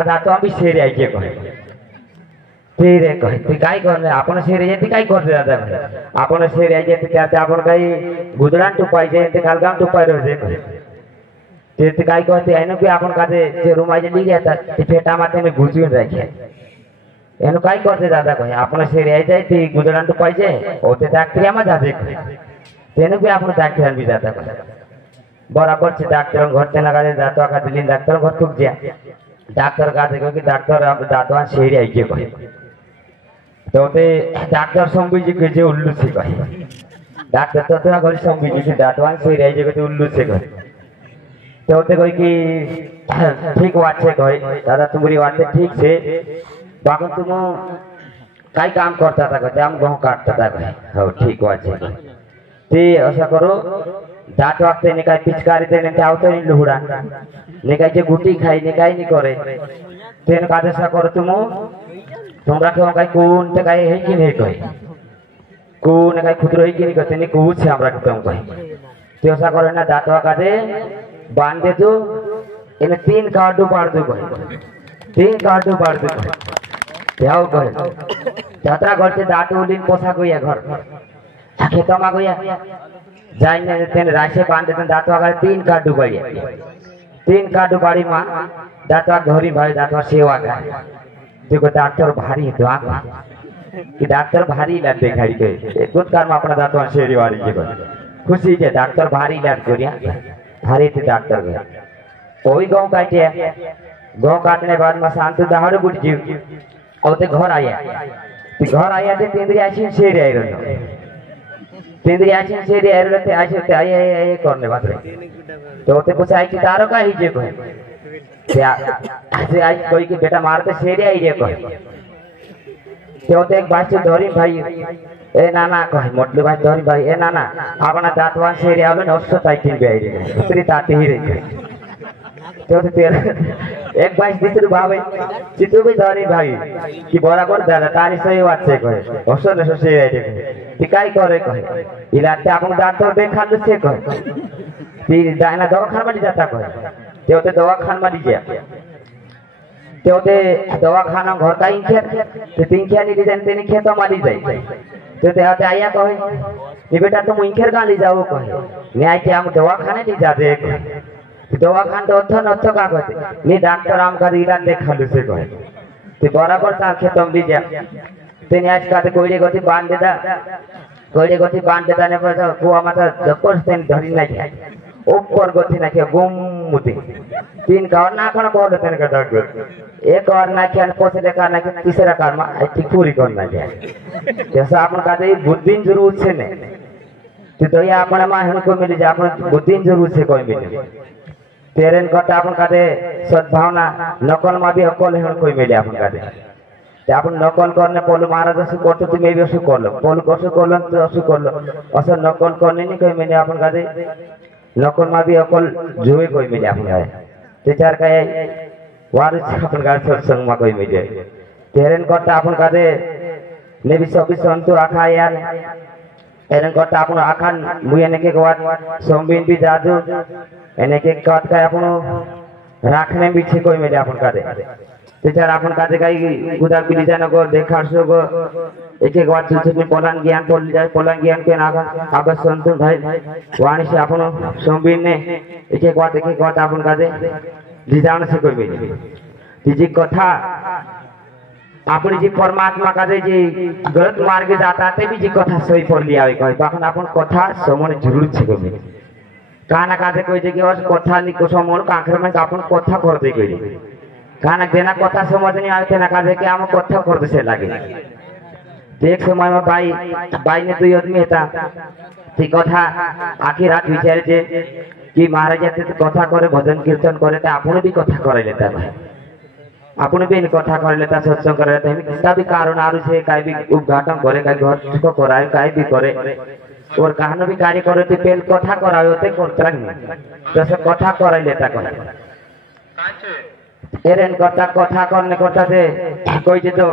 तार दातो भी शेर आई के कहे तेरे कहे ते काय करने आपण शेर येते काय करते दादा कहे आपण शेर आई येते त्याते आपण काही गुजरात टुपाई जे ते कालगाम टुपाई रोजे कहे ते काय कहते एनो भी आपण काते जे रुमाई जे ली जाता ते फेटा माथे में घुसी राखे एनो काय करते दादा कहे आपण शेर आई जाय ते गुजरात टुपाई जे ओते डाक्टरिया में जाते तेनो भी आपण डाक्टर भी जाता कहे बराबर से डॉक्टर घर से लगा दे दातो का दिल्ली डॉक्टर घर थुक दिया डॉक्टर का देखो कि डॉक्टर अब दातो शेर आई के कहे तो ते डॉक्टर संबी जी के जे उल्लू से कहे डॉक्टर तो तेरा घर संबी जी के दातो शेर आई के उल्लू से कहे तो ते कोई कि ठीक बात से कहे दादा तुम्हारी बात ठीक से बाकी तुम काय काम करता था कहते हम गेहूं काटता था कहे हो ठीक बात से ते ऐसा करो दात वागते ने काय पिचकारी देने ते आवतो नहीं लुहुड़ा ने काय जे गुटी खाई ने काय नहीं करे तेन कादे सा करो तुमरा के काय कोन ते काय है कि नहीं कहे कोन काय खुदरो है कि नहीं कहते ने कुछ से हमरा के तुम कहे ते ऐसा करो ना दात वागा दे बांध दे तो इन 3 काटू पाड़ दो कहे 3 काटू पाड़ दो त्याओ कहे यात्रा करते दात उलिन पोसा गया घर खेत में गया जाइने तेन राशे बांधे तेन दातवा का 3 काट डुबाई 3 काट डुबाड़ी मां दातवा घोरी भाई दातवा सेवा का देखो डॉक्टर भारी दुआ कि डॉक्टर भारी इलाज देखाई के दूध कार में अपना दातवा शेरी वाली के खुशी के डॉक्टर भारी इलाज करिया भारी थे डॉक्टर के कोई गांव काटे गांव काटने बाद में शांत दहाड़ गुट जी और ते घर आया ते तेंद्री आशी शेरी आई रही तेंद्री आची से रे रहते आचे आए करने बात रहे तो ते कुछ आई कि तारो का ही जे कोई क्या से आई कोई के बेटा मार के शेरे आई जे कोई तो ते एक बात से धोरी भाई ए नाना कहे मोटली बात धोरी भाई ए नाना अपना दातवा शेरे आवे न 800 बे आई रे उतरी ताती ही रे तो तेरे एक बात दूसरी भाई चितू भी धोरी भाई कि बराबर दादा तारी सही बात से कहे 800 से आई रे काय करे कहे इलाते आपन डॉक्टर देखा ले से कहे ती दाना दवाखाना में जाता कहे तेते दवाखाना में दिया तेते दवाखाना घर का इंखे ते तिंखिया नी जान तेनी खेत मारी जाए तेते आते आया कहे ये बेटा तुम इंखेर का ले जाओ कहे न्याय के हम दवाखाने ले जा दे दवाखाना तो अथन अथ का कहते नी डॉक्टर आम का इलाज देखा ले से कहे ते बराबर ता खेत में दी जा तेनी आज का कोईडे गति बांध देता ने पर कुआ माता जपर तेन धरी ना जाए ऊपर गति ना के गुम मुते 3 का और ना कोन बोल तेन का डॉक्टर एक और ना के पोसे का ना के तीसरा कार में आई पूरी करना जाए जैसा अपन का दे बुद्धि जरूर छे ने तो ये अपन मा हन को मिल जाए अपन बुद्धि जरूर छे कोई मिले तेरेन कटा अपन का दे सद्भावना नकल मा भी अकल हन कोई मिले अपन का दे आपण नकल करने पोलू महाराज असं करतो तुम्ही भी असं करलो पोलू कसं करलो तो असं करलो असं नकल करने नहीं कोई मिले आपण का दे नकल मा भी अकल जोए कोई मिले आपण का ते चार काय वारिस आपण का सत्संग मा कोई मिले तेरेन करता आपण का दे ने भी सब संतो आखा यार एरन करता आपण आखा मुये ने के बात सोमबिन भी जादू एने के कट का आपण राखने भी कोई मिले आपण का दे तेचार आपण काते काही गुदा पिली जानो को देखासो को एक बात सुचनी पोलान ज्ञान पडली जाय पोलान ज्ञान के नागा आबा संतोष भाई वाणी से आपण सोमबिन ने एक बात आपण काते दिजान से कोई भी तीजी कथा आपण जी परमात्मा काते जी गलत मार्गे जाता ते भी जी कथा सही पडली आवे कहे बाखन आपण कथा समन जरूर छे कोई काना काते कोई जे और कथा नि को समन काखर में आपण कथा कर दे कोई काना देना कथा समझ नहीं आते ना काजे के हम कथा कर से लागे एक समय में बाई ने 2 आदमी था ती कथा आखी रात विचार जे कि महाराज जाते तो कथा करे भजन कीर्तन करे तो आपण भी कथा करे लेता है आपण भी कथा करे लेता सत्संग करे लेता है किसी भी कारण आरु से काय भी उद्घाटन करे काय घर को कराए काय भी करे और कहानो भी कार्य करे तो पेल कथा करावे होते करतरा नहीं जैसे कथा करे लेता करे एरेन कथा कथा करने करता थे कोई जे तो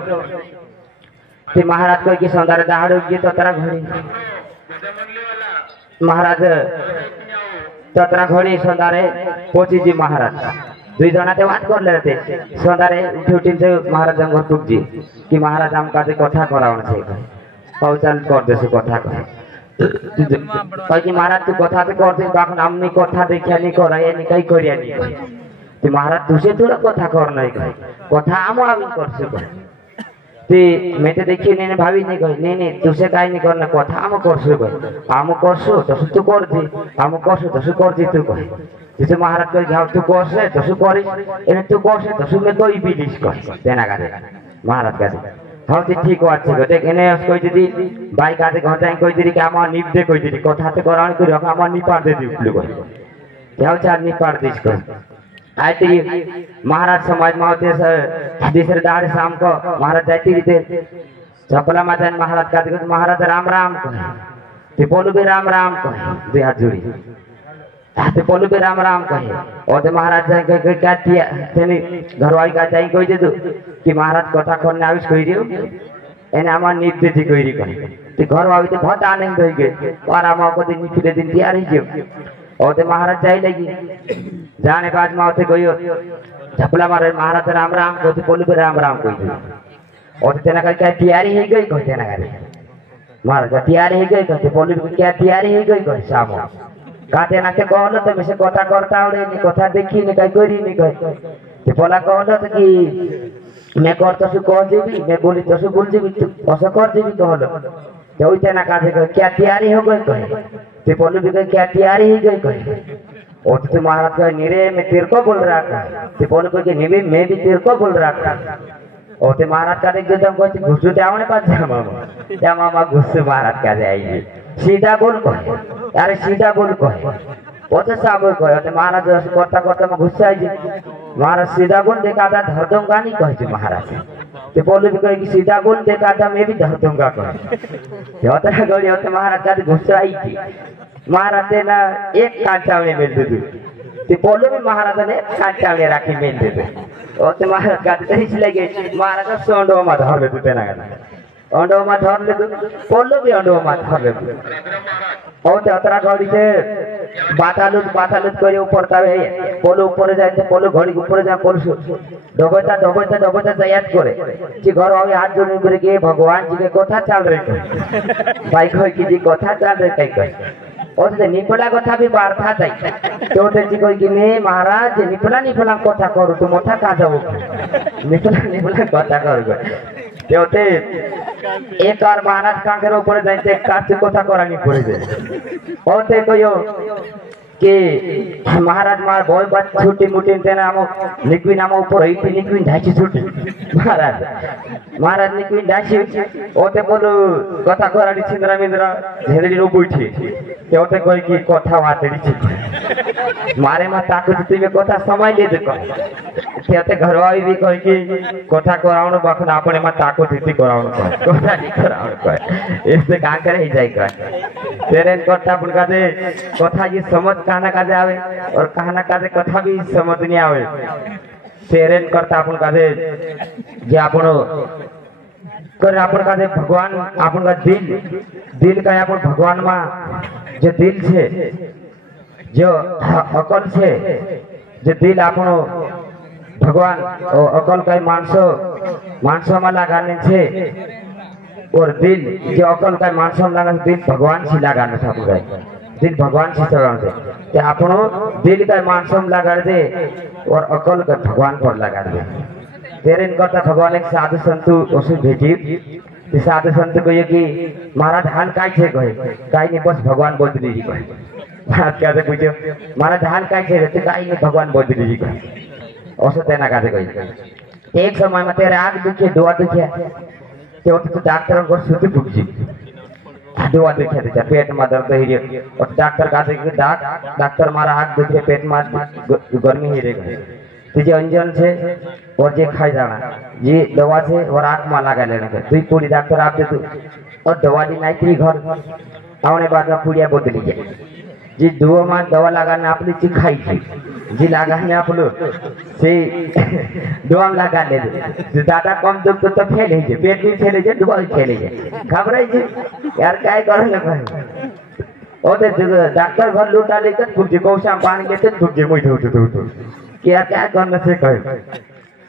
ते महाराज कोई की सौंदर्य दहाड़ो जी तो तरा घड़ी महाराज तो तरा घड़ी सौंदर्य पोची जी महाराज दुई जनाते बात कर लेते सदारे उठी उठी से महाराज घर टुकजी कि महाराज हम काजे कथा कराउन छे हौ चल कर देसु कथा कह कह कि महाराज तू कथा ते कर दे तखन हमनी कथा देखिया नी कराय नी कई करिया नी कि महाराज तुसे थोड़ा कथा कर नहीं कह कथा हम आवी करसु कह ते मैं तो देखी ने भाभी नहीं कह नहीं तुसे काई नहीं करना कथा हम करसु कह हम करसु तो तू कर दे हम करसु तो कर दे तू कह जिसे महाराज कह जाओ तू करसे तो करिस एने तू करसे तो मैं कोई भी लिस्ट कर देना गारे महाराज गारे हाँ तो ठीक बात है देख एने कोई दीदी भाई काटे घर जाए कोई दीदी क्या मां निप दे कोई दीदी कथा तो कराने को रखा मां निपार दे दी उपले कोई जाओ चार निपार दिस को आए तो महाराज समाज में होते दूसरे दाढ़ शाम को महाराज जाती रीते चपला माता महाराज काटे महाराज राम राम कहे बोलो भी राम राम कहे दे हाथ जोड़ी तो बोलो भी राम राम कहे और तो महाराज जाए क्या दिया तेनी घरवाली का जाए कोई दे दो कि महाराज कथा करने आविस कोई दियो एने आमा नीप दे दी कोई री कहे तो घरवाली तो बहुत आनंद हो गए और आमा को दिन नीप दे दिन तैयार ही जो और तो महाराज जाए लगी जाने बाद में होते कोई झपला मारे महाराज राम राम को तो बोलो भी राम राम कोई दे और तो तेना क्या तैयारी ही गई कहते ना करे महाराज तैयारी ही गई कहते बोलो क्या तैयारी ही गई कहे शाम काटे ना के कहलो तो मिसे कथा करता आवड़े नी कथा देखी नी कई करी नी कहे ते बोला कहलो तो कि मैं करतो सु कह देबी मैं बोली तो सु बोल देबी तू ऐसा कर देबी कहलो तो ओइते ना काटे कहे क्या तैयारी हो गई कहे ते बोलो भी कहे क्या तैयारी हो गई कहे और तो महाराज कहे निरे मैं तेरे को बोल रहा था ते बोलो कहे निरे मैं भी तेरे को बोल रहा था और ते महाराज का देख देता हूँ घुसू जाओ पास जा मामा घुसू महाराज का जाएगी सीधा बोल कहे अरे सीधा बोल कहे बहुत साफ कहे महाराज करता करता मैं घुस आई महाराज सीधा बोल देखा था धर दूंगा नहीं कहे महाराज तो बोले भी कहे कि सीधा बोल देखा था मैं भी धर दूंगा कहे गड़ी होते महाराज का घुस आई थी महाराज ने ना एक कांचा में मिल दे तो बोलो भी महाराज ने कांचा में राखी मिल दे और महाराज का इसलिए महाराज सोंडो में धर ले देते ना अंडो में धर ले बोलो भी अंडो में धर ले और अतरा घड़ी से बातालुत करे ऊपर तबे पोलो ऊपर जाए तो पोलो घड़ी ऊपर जाए पोलो डबोता तैयार करे कि घर आवे हाथ जोड़ने करे के भगवान जी के कथा चल रही भाई कहे कि जी कथा चल रही कहे और से निपला कथा भी वार्ता जाए तो तेजी कोई कि ने महाराज निपला कथा करू तो मोथा का जाओ निपला कथा करू तेते एक और महाराज कांकर ऊपर जाते काच कथा करानी पड़े और ते कयो कि महाराज मार बोल बात छुट्टी मुट्टी तेना हम लिक्विड नाम ऊपर ही थी लिक्विड ढाची छुट्टी महाराज लिक्विड ढाची ओते बोलो कथा करानी छिंद्रा मिंद्रा झेड़ी रो बैठी ते ओते कोई की कथा वातड़ी छी मारे मा ताकत ती में कथा समय ले दे तेते घरवाली भी कहे कि कथा कराउन बखन आपने मा ताकत थी कराउन कथा नहीं कराउन कहे इससे का करे ही जाई कहे तेरे कथा पुनका दे कथा ये समझ कहना काजे आवे और कहना काजे कथा भी समझ नहीं आवे तेरेन करता अपन काजे जे आपनो कर अपन काजे भगवान अपन का दिल का अपन भगवान मा जे दिल छे जो अकल छे जे दिल आपनो भगवान अकल का मानसो में लगाने छे और दिल जो अकल का मानसो में लगाने दिल भगवान से लगाने था पूरा दिल भगवान से चढ़ाते ते आपनो दिल का मानसम लगा दे और अकल का भगवान पर लगा दे तेरे इनका भगवान एक साधु संत उसे भेजी ते साधु संत को ये कि महाराज हाल काय छे कहे काय नहीं बस भगवान बदली जी कहे बात क्या पूछो महाराज हाल काय छे ते काय नहीं भगवान बदली जी कहे औसत तेना काजे कहे एक समय में तेरे आग दुखे दुआ दुखे ते तो डॉक्टर को सुती फुकजी दुआ देखे थे पेट में दर्द ही और डॉक्टर का डॉक्टर मारा हाथ देखे पेट में गर्मी ही रही तो जे अंजन से और जे खाई जाना ये दवा से और आँख में लगा लेना दुई पूरी डॉक्टर आप दे और दवा दी नहीं थी घर आने बाद में पूड़िया बदली जाए जी दुआ में दवा लगाने आप ली खाई थी जी लगाने आप लोग से दुआ लगा ले ज्यादा कम दुख तो फेल है पेट भी फेले जाए दुआ भी फेले जाए घबराई जी यार क्या करेंगे भाई और डॉक्टर घर लूटा लेकर फुट जी कौशा पानी के फुट जी मुझे क्या करने से कहे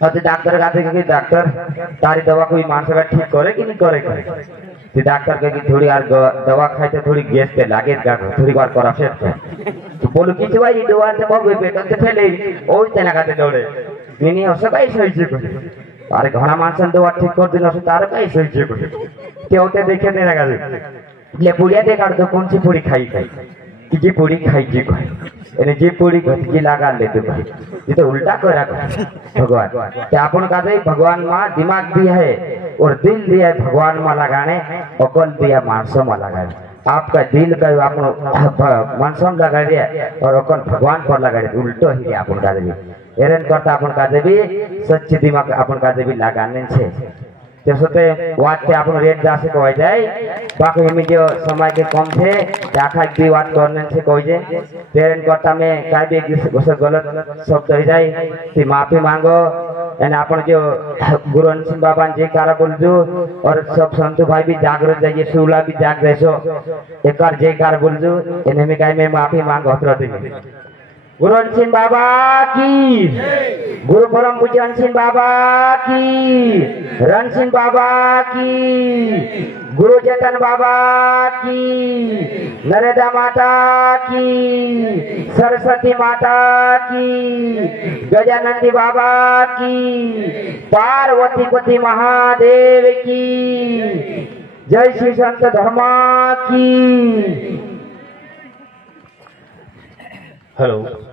तो डॉक्टर का देखे कि डॉक्टर तारी दवा कोई मानस का ठीक करे कि नहीं करे तो डॉक्टर कहे कि थोड़ी यार दवा खाए तो थोड़ी गैस पे लागे थोड़ी बार करा फिर तो बोलो कि भाई दवा से बहुत पेट से फैले ओ तेना का दौड़े नहीं हो सका सही से अरे घना मानस दवा ठीक कर दिन तार कहीं सही से ते देखे नहीं लगा ले पुड़िया देखा तो कौन सी पूरी खाई कि जी पूरी खाई जी कहे जी पूरी घटकी लगा लेते ये तो उल्टा करा भगवान क्या अपन का भगवान माँ दिमाग दिया है और दिल दिया है भगवान माँ लगाने अकल दिया मानसों में लगाने आपका दिल का आप मानसों में लगा दिया और अकल भगवान पर लगा दिया उल्टो ही अपन का देवी एरन करता अपन का देवी सच्ची दिमाग अपन का देवी लगाने से जैसे वाद पे अपन रेट जा से कोई जाए बाकी हमें जो समय के कम थे आखा की बात करने से कोई जाए पेरेंट करता में काय भी गलत शब्द हो जाए कि माफी मांगो एंड अपन जो गुरु सिंह बाबा जी कारा बोल जो और सब संतु भाई भी जागृत जाइए सूला भी जाग जैसो एक बार जय कार बोल जो इन्हें में काय में माफी मांगो गुरु सिंह बाबा की गुरु परम पूज्य सिंह बाबा की रण सिंह बाबा की गुरु चेतन बाबा की नरेदा माता की सरस्वती माता की गजानंदी बाबा की पार्वती पति महादेव की जय श्री संत धर्मा की। हेलो।